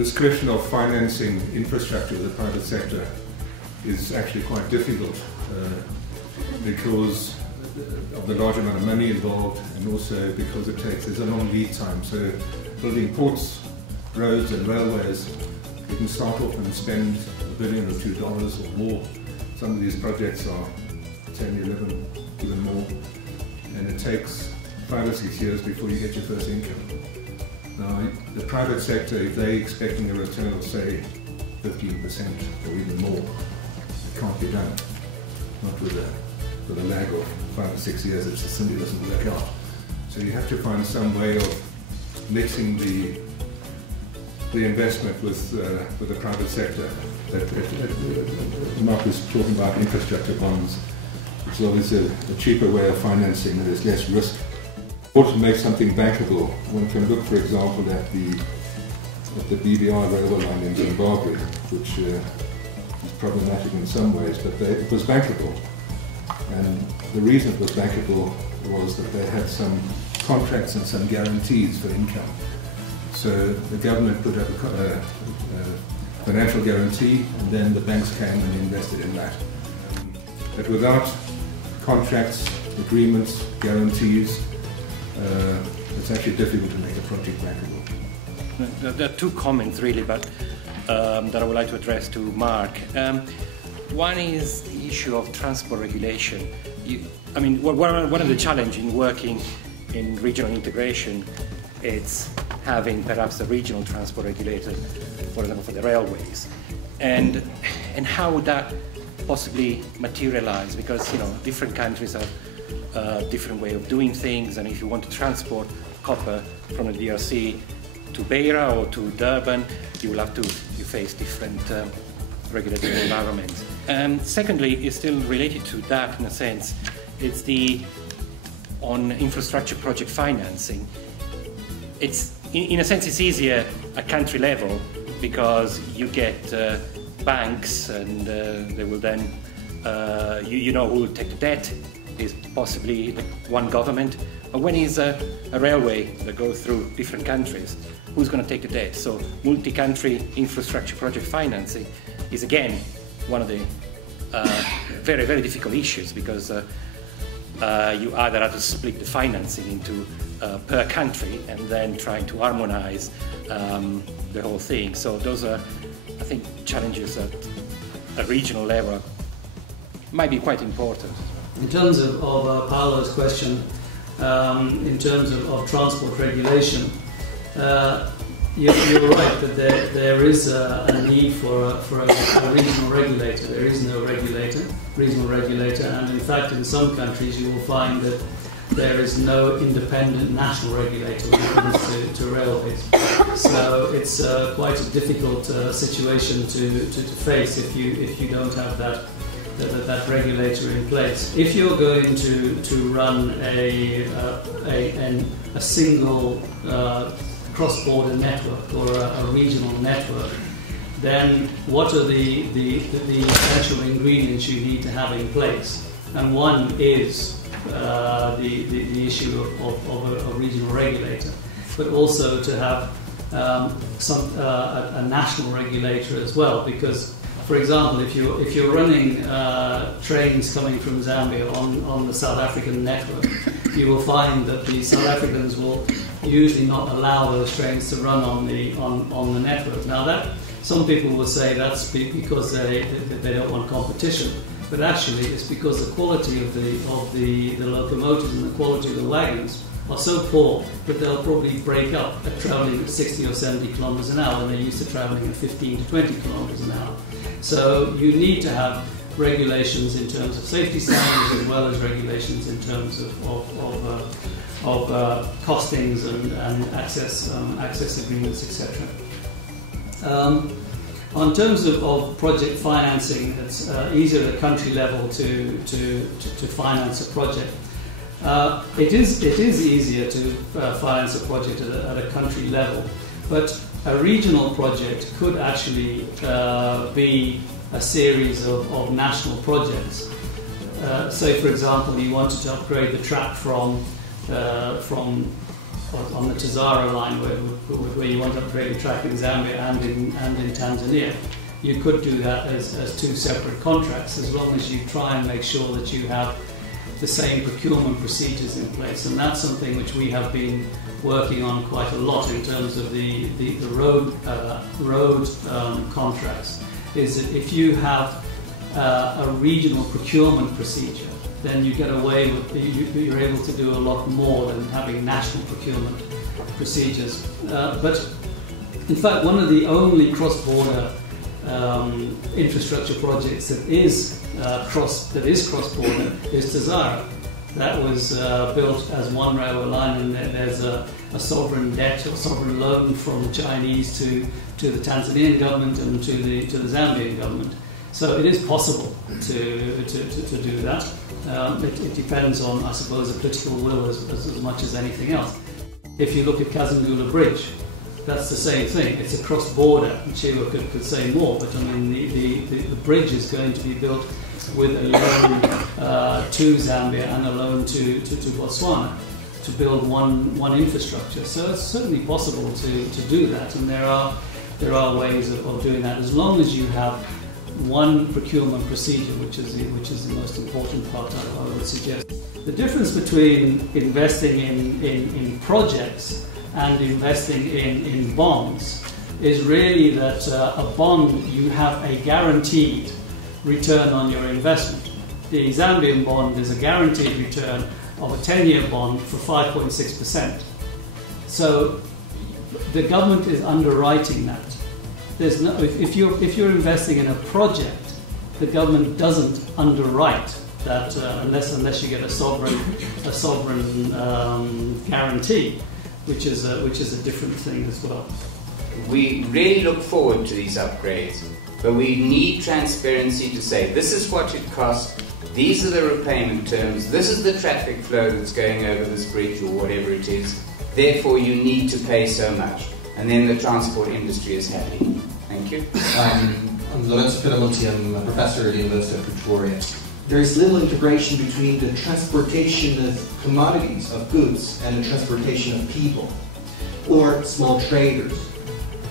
this question of financing infrastructure with the private sector is actually quite difficult because of the large amount of money involved, and also because there's a long lead time. So building ports, roads and railways, you can start off and spend $1 billion or $2 or more. Some of these projects are 10, 11, even more, and it takes 5 or 6 years before you get your first income. Now, the private sector, if they're expecting a return of, say, 15% or even more, it can't be done. Not with a lag of 5 or 6 years, it just simply doesn't work out. So you have to find some way of mixing the investment with the private sector. Mark was talking about infrastructure bonds, which is obviously a cheaper way of financing and there's less risk. Or to make something bankable, one can look, for example, at the BBR railway line in Zimbabwe, which is problematic in some ways, but it was bankable. And the reason it was bankable was that they had some contracts and some guarantees for income. So the government put up a financial guarantee, and then the banks came and invested in that. But without contracts, agreements, guarantees, it's actually difficult to make a project bankable. There are two comments really, but that I would like to address to Mark. One is the issue of transport regulation. One of the challenges in working in regional integration, it's having perhaps a regional transport regulator, for example, for the railways, and how would that possibly materialize? Because different countries have a different way of doing things, and if you want to transport copper from the DRC to Beira or to Durban, you face different regulatory environments. And secondly, it's still related to that in a sense. It's on infrastructure project financing. In a sense, it's easier at country level because you get banks, and they will then, you know who will take the debt, is possibly one government. But when it's a railway that goes through different countries, who's going to take the debt? So multi-country infrastructure project financing is again one of the very, very difficult issues, because you either have to split the financing into per country and then trying to harmonize the whole thing. So those are, I think, challenges at a regional level might be quite important. In terms of Paolo's question, in terms of transport regulation, you're right that there is a need for a regional regulator. There is no regional regulator, and in fact in some countries you will find that there is no independent national regulator when it comes to railways. So it's quite a difficult situation to face if you don't have that regulator in place. If you're going to run a single cross-border network or a regional network, then what are the essential ingredients you need to have in place? And one is the issue of a regional regulator, but also to have a national regulator as well, because, for example, if you're running trains coming from Zambia on the South African network, you will find that the South Africans will usually not allow those trains to run on the network. Now, that some people will say that's because they don't want competition, but actually it's because the quality of the locomotives and the quality of the wagons are so poor that they'll probably break up at travelling at 60 or 70 kilometres an hour when they're used to travelling at 15 to 20 kilometres an hour. So you need to have regulations in terms of safety standards as well as regulations in terms of costings and access agreements, etc. On terms of project financing, it's easier at a country level to finance a project. It is easier to finance a project at a country level, but a regional project could actually be a series of national projects. Say, for example, you wanted to upgrade the track from on the Tazara line where you want to upgrade a track in Zambia and in Tanzania, you could do that as two separate contracts, as long as you try and make sure that you have the same procurement procedures in place. And that's something which we have been working on quite a lot in terms of the road contracts, is that if you have a regional procurement procedure, then you get away with, you're able to do a lot more than having national procurement procedures. But in fact, one of the only cross-border infrastructure projects that is cross-border is Tazara. That was built as one railway line, and there's a sovereign debt or sovereign loan from the Chinese to the Tanzanian government and to the Zambian government. So it is possible to do that. It depends on, I suppose, a political will as much as anything else. If you look at Kazungula Bridge, that's the same thing. It's a cross-border. Chiwa could say more, but I mean the bridge is going to be built with a loan to Zambia and a loan to Botswana to build one infrastructure. So it's certainly possible to do that, and there are ways of doing that, as long as you have one procurement procedure, which is the most important part, I would suggest. The difference between investing in projects and investing in bonds is really that a bond, you have a guaranteed return on your investment. The Zambian bond is a guaranteed return of a 10-year bond for 5.6%. So the government is underwriting that. There's no, if you're investing in a project, the government doesn't underwrite that unless you get a sovereign guarantee, which is a different thing as well. We really look forward to these upgrades, but we need transparency to say this is what it costs, these are the repayment terms, this is the traffic flow that's going over this bridge or whatever it is, therefore you need to pay so much. And then the transport industry is happy. Thank you. I'm Lorenzo Pinamonti, I'm a professor at the University of Pretoria. There is little integration between the transportation of commodities, of goods, and the transportation of people, or small traders.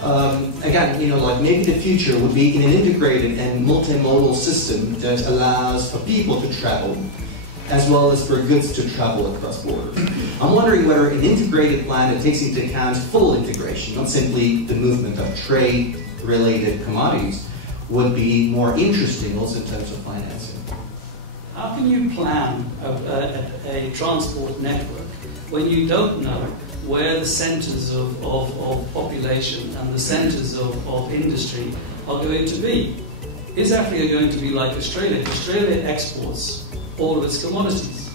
Again, like maybe the future would be in an integrated and multimodal system that allows for people to travel, as well as for goods to travel across borders. I'm wondering whether an integrated plan that takes into account full integration, not simply the movement of trade-related commodities, would be more interesting also in terms of financing. How can you plan a transport network when you don't know where the centres of population and the centres of industry are going to be? Is Africa going to be like Australia? Australia exports all of its commodities,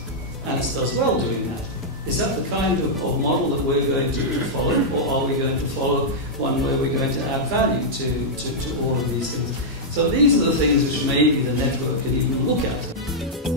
and it does well doing that. Is that the kind of model that we're going to follow, or are we going to follow one where we're going to add value to all of these things? So these are the things which maybe the network can even look at.